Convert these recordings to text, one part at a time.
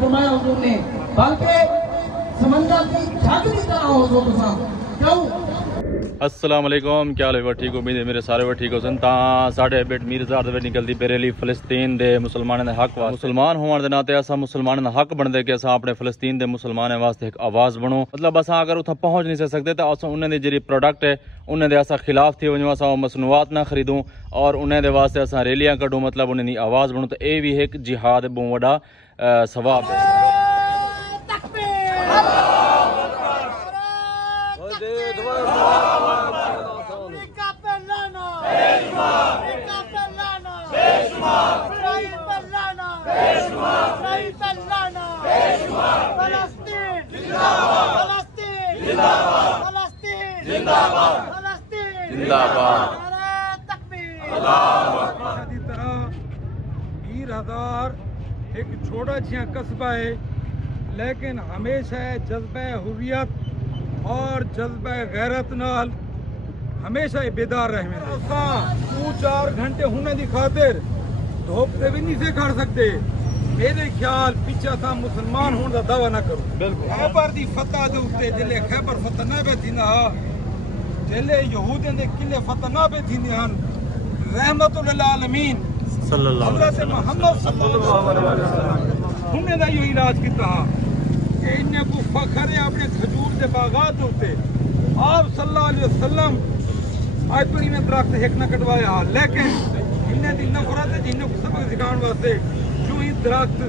فرمایا حضور نے بلکہ سمندر کی جھگ کی طرح ہو جو تساں کیوں السلام علیکم، کیا حال ہے؟ ٹھیک امید ہے میرے سارے ٹھیک ہو سن تاں ساڈے بیٹ میر زار دے نکلدی پہ ریلی فلسطین دے مسلماناں دے حق واسطے مسلمان ہون دے ناتے اساں مسلماناں دا حق بندا کہ اساں اپنے فلسطین دے مسلماناں واسطے ایک آواز بنو. مطلب اساں اگر اتھا پہنچ نہیں سکتے تے اساں انہاں دے جڑی پروڈکٹ ہے انہاں دے اساں خلاف تھی ونجو، اساں مصنوعات نہ خریدوں اور انہاں دے واسطے اساں ریلیاں کڈوں، مطلب انہاں دی آواز بنو. تے اے وی ایک جہاد بہت وڈا ثواب ہے. میر ہزار ایک چھوٹا جہاں قصبہ ہے لیکن ہمیشہ جذبہ حریت اور جذبہ غیرت نال ہمیشہ بیدار رہے ہیں. 2-4 گھنٹے ہونے دی خاطر دھوپ سے بھی نہیں سے کھڑ سکتے. میرے خیال پیچھے تھا مسلمان ہونے دا دعویٰ نہ کرو. خیبر دی فتح دے اتے جلے خیبر فتح نہ بے تھی نہ جلے یہودین دے قلعے فتح نہ بے تھی نہ رحمت للعالمین صلی اللہ علیہ حضرت محمد صلی اللہ علیہ وسلم ہمیں دا یہ علاج کیتا کہ انہیں کو فخر ہے اپنے کھجور دے باغات ہوتے. آپ صلی اللہ علیہ وسلم آج پر میں درخت ایک نہ کٹوایا لیکن انہیں دی نفرت ہے جنہیں کو سبق سکھان واسطے جو ہی درخت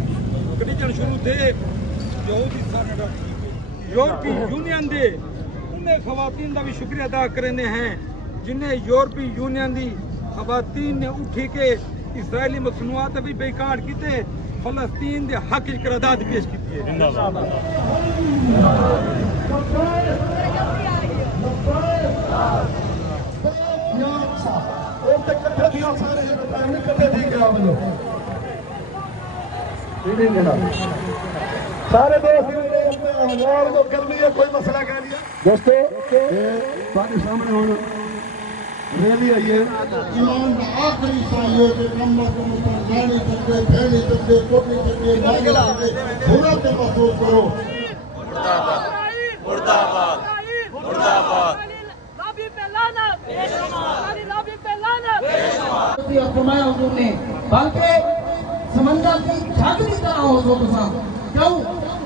کٹیجن شروع تھے یہودی سارے یورپی یونین دے انہیں خواتین دا بھی شکریہ ادا کرنے ہیں جنہیں یورپی یونین دی خواتین نے اٹھی کے اسرائیلی مصنوعات بھی بیکار کیتے فلسطین دے حق کی قرارداد پیش کی ہے. سارے دوست کر لیا کوئی مسئلہ کہہ لیا دوستو تھوڑے سامنے ہونا ریلی آئی ہے ایمان کا آخری سال ہے کہ نمبر کو مستقبانی چکے پھیلی چکے کوٹی چکے ناگل چکے پورا کے محسوس کرو. مرد آباد مرد آباد فرمایا حضور نے بلکہ سمندر کی جھگ کی طرح ہو جو تساں کیوں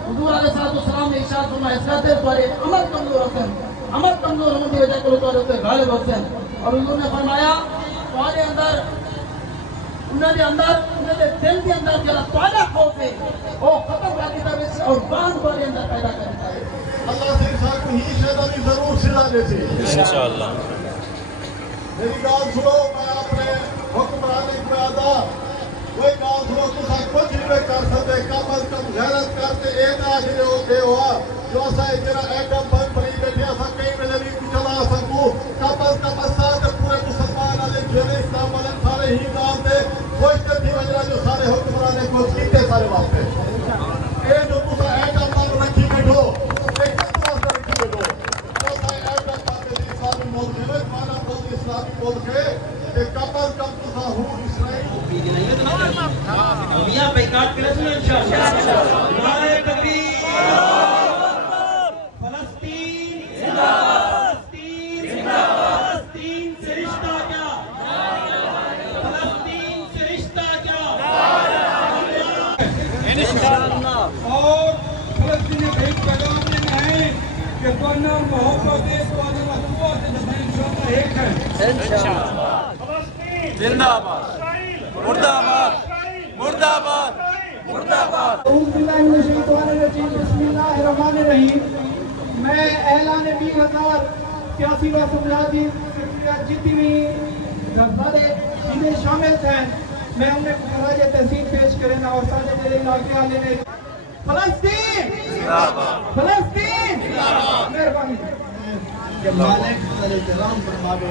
حضور علیہ السلام نے ارشاد فرمایا اسرائیل تمہارے عمل کمزور حسن عمل کمزور ہونے کی وجہ سے تمہارے اوپر غالب حسن. اور حضور نے فرمایا تمہارے اندر انہوں نے دل کے اندر جڑا تمہارا خوف ہے وہ ختم کر دیتا ہے اور بان تمہارے اندر پیدا کرتا ہے. اللہ سے انسان کو ہی شیطانی ضرور سلا دیتے انشاءاللہ. میری گال سنو میں اپنے حکمرانی کو آدھا کوئی گال سنو تسا کچھ نہیں کر سکتے کم از کم غیرت کرتے ایک آخری ہوتے ہوا جو اسا جرا ایٹم بم بنی بیٹھے اسا کئی ملے بھی چلا سکوں کم از کم اسا پورے مسلمان والے جھیلے اسلام والے سارے ہی گال دے خوش تھی وجہ جو سارے حکمرانے کو کیتے سارے واسطے اے جو تسا ایٹم بم رکھی بیٹھو ایک کتنا رکھی بیٹھو اسا ایٹم بم دے اسلامی ملک ہے مانا ملک اسلامی ملک ہے کہ کم از کم تسا ہو اسرائیل میاں بیکار کرے سن انشاءاللہ. نعرہ تکبیر فلسطین زندہ باد فلسطین زندہ باد فلسطین سے رشتہ کیا فلسطین سے رشتہ کیا انشاءاللہ. اور فلسطین ایک پیغام دینا ہے کہ دونوں محبت ہے دونوں محبت ہے انشاءاللہ ایک ہے انشاءاللہ. زندہ باد مرد آباد مرد آباد مرد آباد. اعوذ باللہ من الشیطان الرجیم بسم اللہ الرحمن الرحیم. میں اعلان 2083 واسملادی جتنی بھی رفضادے جنہیں شامل تھے میں انہیں خراج تحسین پیش کرنا اور سارے میرے علاقے آلے نے فلسطین فلسطین مہربانی کہ مالک صلی کرام فرماوے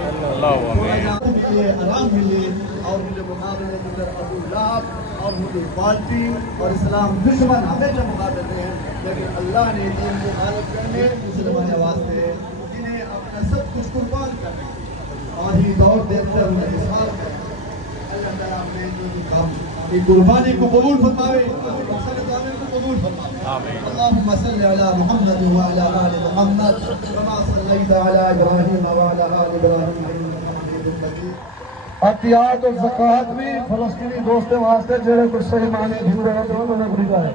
مجھے آرام ملے اور مجھے مقابلے کی طرف ابو لہب اور مجھے پارٹی اور اسلام دشمن ہمیشہ مقابلے ہیں لیکن اللہ نے دین کو غالب کرنے مسلمان واسطے جنہیں اپنا سب کچھ قربان کرنے اور ہی دور دیکھتے ہوئے حساب ہے اللہ تعالیٰ اپنے کی قربانی کو قبول فرماوے مقصد جانے کو قبول فرماوے آمین اللہم صلی علی محمد وعلی آل محمد کما صلیت علی ابراہیم وعلی آل ابراہیم انک حمید مجید عطیات و زکوٰۃ بھی فلسطینی دوستوں واسطے جڑے کچھ صحیح معنی بھی رہے تو انہوں نے بڑی ہے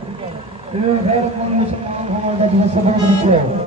یہ غیر مسلمان ہونے کا جو سبب نکلے